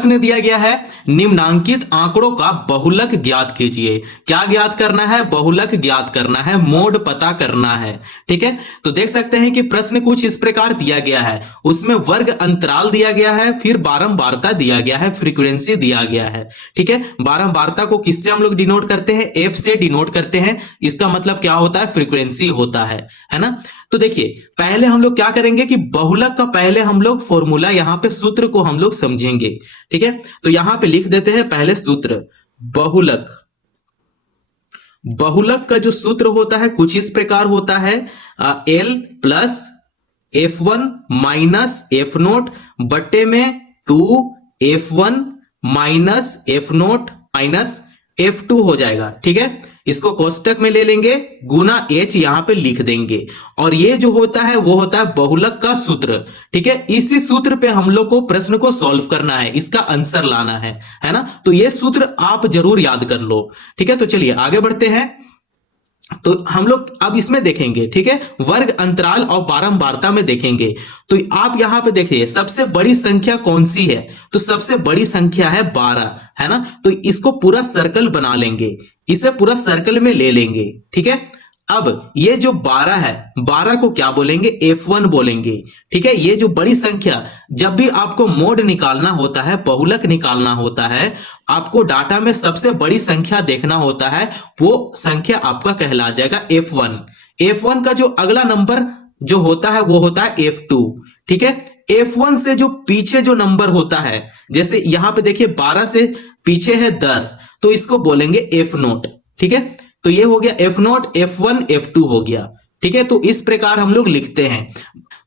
प्रश्न दिया गया है निम्नांकित आंकड़ों का बहुलक ज्ञात कीजिए। क्या ज्ञात करना है? बहुलक ज्ञात करना है, मोड पता करना है। ठीक है, तो देख सकते हैं कि प्रश्न कुछ इस प्रकार दिया गया है, उसमें वर्ग अंतराल दिया गया है, फिर बारंबारता दिया गया है, फ्रीक्वेंसी दिया गया है। ठीक है, बारंबारता को किससे हम लोग डिनोट करते हैं? एफ से डिनोट करते हैं। इसका मतलब क्या होता है? फ्रीक्वेंसी होता है ना। तो देखिए पहले हम लोग क्या करेंगे कि बहुलक का पहले हम लोग फॉर्मूला, यहां पे सूत्र को हम लोग समझेंगे। ठीक है, तो यहां पे लिख देते हैं पहले सूत्र। बहुलक, बहुलक का जो सूत्र होता है कुछ इस प्रकार होता है, L plus F1 minus F note बट्टे में 2F1 minus F note minus F2 हो जाएगा। ठीक है, इसको कोष्टक में ले लेंगे, गुना H यहां पे लिख देंगे, और ये जो होता है वो होता है बहुलक का सूत्र। ठीक है, इसी सूत्र पे हम लोग को प्रश्न को सॉल्व करना है, इसका आंसर लाना है ना। तो ये सूत्र आप जरूर याद कर लो। ठीक है, तो चलिए आगे बढ़ते हैं। तो हम लोग अब इसमें देखेंगे, ठीक है, वर्ग अंतराल और बारंबारता में देखेंगे। तो आप यहां पे देखिए सबसे बड़ी संख्या कौन सी है? तो सबसे बड़ी संख्या है 12, है ना। तो इसको पूरा सर्कल बना लेंगे, इसे पूरा सर्कल में ले लेंगे। ठीक है, अब ये जो 12 है, 12 को क्या बोलेंगे? F1 बोलेंगे। ठीक है, ये जो बड़ी संख्या, जब भी आपको मोड निकालना होता है, बहुलक निकालना होता है, आपको डाटा में सबसे बड़ी संख्या देखना होता है, वो संख्या आपका कहला जाएगा F1। F1 का जो अगला नंबर जो होता है वो होता है F2। ठीक है, F1 से जो पीछे जो नंबर होता है, जैसे यहां पे देखिए 12 से पीछे है 10, तो इसको बोलेंगे F0। ठीक है, तो ये हो गया F0, F1, F2 हो गया। ठीक है, तो इस प्रकार हम लोग लिखते हैं।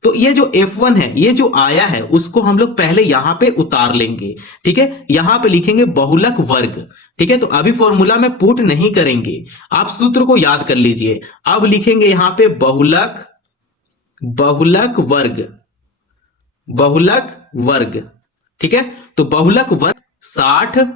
तो ये जो F1 है, ये जो आया है, उसको हम लोग पहले यहां पे उतार लेंगे। ठीक है, यहां पे लिखेंगे बहुलक वर्ग। ठीक है, तो अभी फॉर्मूला में पुट नहीं करेंगे, आप सूत्र को याद कर लीजिए। अब लिखेंगे यहां पे बहुलक, बहुलक वर्ग, बहुलक वर्ग। ठीक है, तो बहुलक वर्ग 60,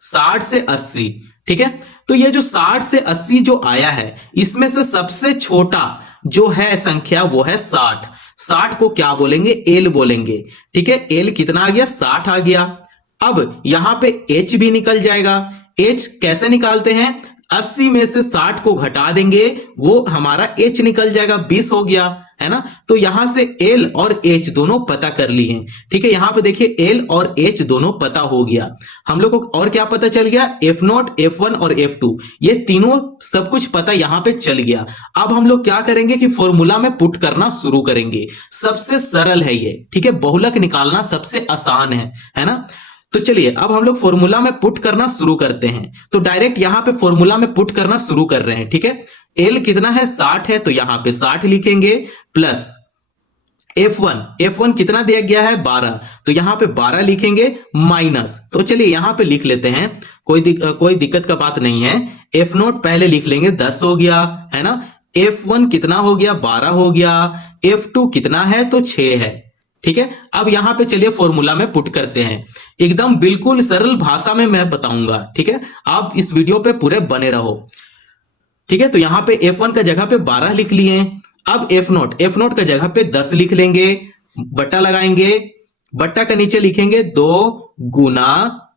60 से 80। ठीक है, तो ये जो 60 से 80 जो आया है, इसमें से सबसे छोटा जो है संख्या वो है 60। 60 को क्या बोलेंगे? एल बोलेंगे। ठीक है, एल कितना आ गया? 60 आ गया। अब यहां पे एच भी निकल जाएगा। एच कैसे निकालते हैं? 80 में से 60 को घटा देंगे, वो हमारा एच निकल जाएगा, 20 हो गया, है ना। तो यहां से एल और एच दोनों पता कर लिए हैं। ठीक है, यहां पे देखिए एल और एच दोनों पता हो गया। हम लोग को और क्या पता चल गया? F0, F1 और F2, ये तीनों सब कुछ पता यहां पे चल गया। अब हम लोग क्या करेंगे कि फॉर्मूला में पुट करना शुरू करेंगे। सबसे सरल है ये। ठीक है, बहुलक निकालना सबसे आसान है ना। तो चलिए अब हम लोग फॉर्मूला में पुट करना शुरू करते हैं। तो डायरेक्ट यहां पे फॉर्मूला में पुट करना शुरू कर रहे हैं। ठीक है, एल कितना है? 60 है, तो यहां पे 60 लिखेंगे, प्लस F1, F1 कितना दिया गया है? 12, तो यहां पे 12 लिखेंगे, माइनस, तो चलिए यहां पे लिख लेते हैं, कोई दिक्कत का बात नहीं है। F0 पहले लिख लेंगे, 10 हो गया, है ना। F1 कितना हो गया? 12 हो गया। F2 कितना है? तो 6 है। ठीक है, अब यहां पे चलिए फॉर्मूला में पुट करते हैं, एकदम बिल्कुल सरल भाषा में मैं बताऊंगा। ठीक है, आप इस वीडियो पे पूरे बने रहो। ठीक है, तो यहां पे F1 का जगह पे 12 लिख लिए। अब F0, F0 का जगह पे 10 लिख लेंगे, बट्टा लगाएंगे, बट्टा का नीचे लिखेंगे 2 गुना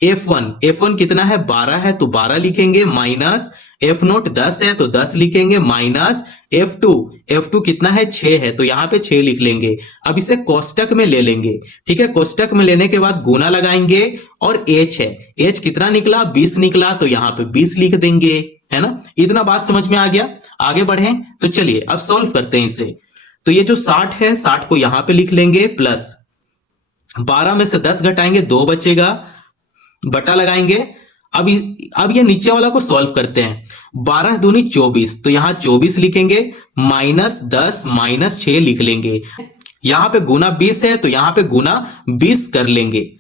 F1, F1 कितना है? 12 है, तो 12 लिखेंगे, माइनस F0 10 है, तो 10 लिखेंगे, माइनस F2, F2 कितना है? 6 है, तो यहां पे 6 लिख लेंगे। अब इसे कोष्टक में ले लेंगे। ठीक है, कोष्टक में लेने के बाद गुना लगाएंगे, और H है, H कितना निकला? 20 निकला, तो यहां पे 20 लिख देंगे, है ना। इतना बात समझ में आ गया। आगे बढ़े तो चलिए अब सॉल्व करते हैं इसे। तो ये जो 60 है, 60 को यहां पे लिख लेंगे, प्लस 12 में से 10 घटाएंगे, 2 बचेगा, बटा लगाएंगे। अब ये नीचे वाला को सॉल्व करते हैं। 12 दूनी 24, तो यहां 24 लिखेंगे, माइनस 10 माइनस 6 लिख लेंगे। यहां पे गुना 20 है, तो यहां पे गुना 20 कर लेंगे।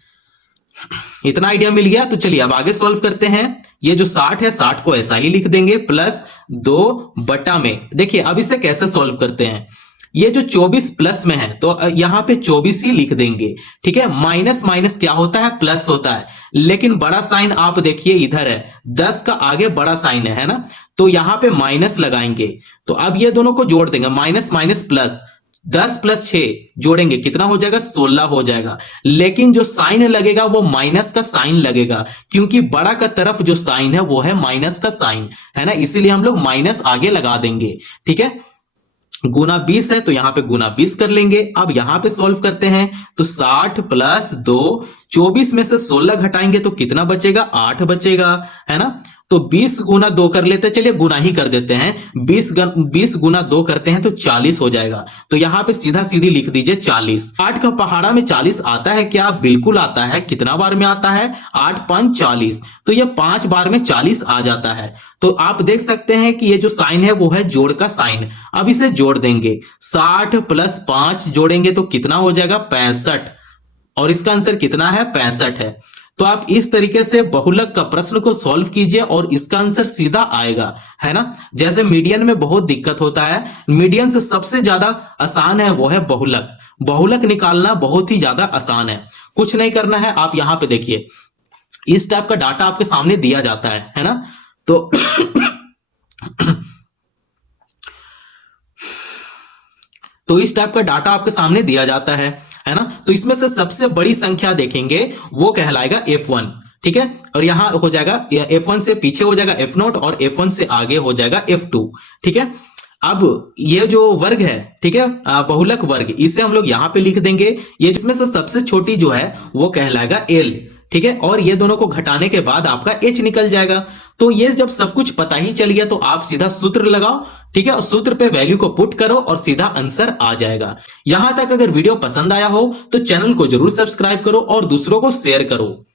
इतना आइडिया मिल गया। तो चलिए अब आगे सॉल्व करते हैं। ये जो 60 है, 60 को ऐसा ही लिख देंगे, प्लस 2 बटा में, देखिए अब इसे कैसे सॉल्व करते हैं। ये जो 24 प्लस में है, तो यहां पे 24 ही लिख देंगे। ठीक है, माइनस माइनस क्या होता है? प्लस होता है, लेकिन बड़ा साइन आप देखिए इधर है, 10 का आगे बड़ा साइन है ना, तो यहां पे माइनस लगाएंगे। तो अब ये दोनों को जोड़ देंगे, माइनस माइनस प्लस, 10 प्लस 6 जोड़ेंगे कितना हो जाएगा, 16 हो जाएगा। लेकिन जो साइन लगेगा वो माइनस का साइन लगेगा, क्योंकि बड़ा का तरफ जो साइन है वो है माइनस का साइन, है ना, इसीलिए हम लोग माइनस आगे लगा देंगे। ठीक है, गुना 20 है तो यहां पे गुना 20 कर लेंगे। अब यहां पे सॉल्व करते हैं तो 60 प्लस 2, 24 में से 16 घटाएंगे तो कितना बचेगा, 8 बचेगा, है ना। तो 20 गुना 2 कर लेते हैं, चलिए गुना ही कर देते हैं। 20 गुना 2 करते हैं तो 40 हो जाएगा। तो यहां पे सीधा सीधी लिख दीजिए 40। 8 का पहाड़ा में 40 आता है क्या, बिल्कुल आता है। कितना बार में आता है, 8 5 40, तो ये 5 बार में 40 आ जाता है। तो आप देख सकते हैं कि ये जो साइन है वो है जोड़ का साइन। अब इसे जोड़ देंगे, 60 प्लस 5 जोड़ेंगे तो कितना हो जाएगा, 65, और इसका आंसर कितना है, 65 है। तो आप इस तरीके से बहुलक का प्रश्न को सॉल्व कीजिए और इसका आंसर सीधा आएगा, है ना। जैसे मीडियन में बहुत दिक्कत होता है, मीडियन से सबसे ज्यादा आसान है वो है बहुलक। बहुलक निकालना बहुत ही ज्यादा आसान है, कुछ नहीं करना है। आप यहां पे देखिए, इस टाइप का डाटा आपके सामने दिया जाता है ना। तो तो इस टाइप का डाटा आपके सामने दिया जाता है ना। तो इसमें से सबसे बड़ी संख्या देखेंगे वो कहलाएगा F1, ठीक है। और यहां हो जाएगा F1 से पीछे हो जाएगा F0 और F1 से आगे हो जाएगा F2, ठीक है। अब ये जो वर्ग है, ठीक है, बहुलक वर्ग, इसे हम लोग यहां पे लिख देंगे। ये जिसमें से सबसे छोटी जो है वो कहलाएगा L, ठीक है। और ये दोनों को घटाने के बाद आपका H निकल जाएगा। तो ये जब सब कुछ पता ही चल गया तो आप सीधा सूत्र लगाओ, ठीक है, और सूत्र पे वैल्यू को पुट करो और सीधा आंसर आ जाएगा। यहां तक अगर वीडियो पसंद आया हो तो चैनल को जरूर सब्सक्राइब करो और दूसरों को शेयर करो।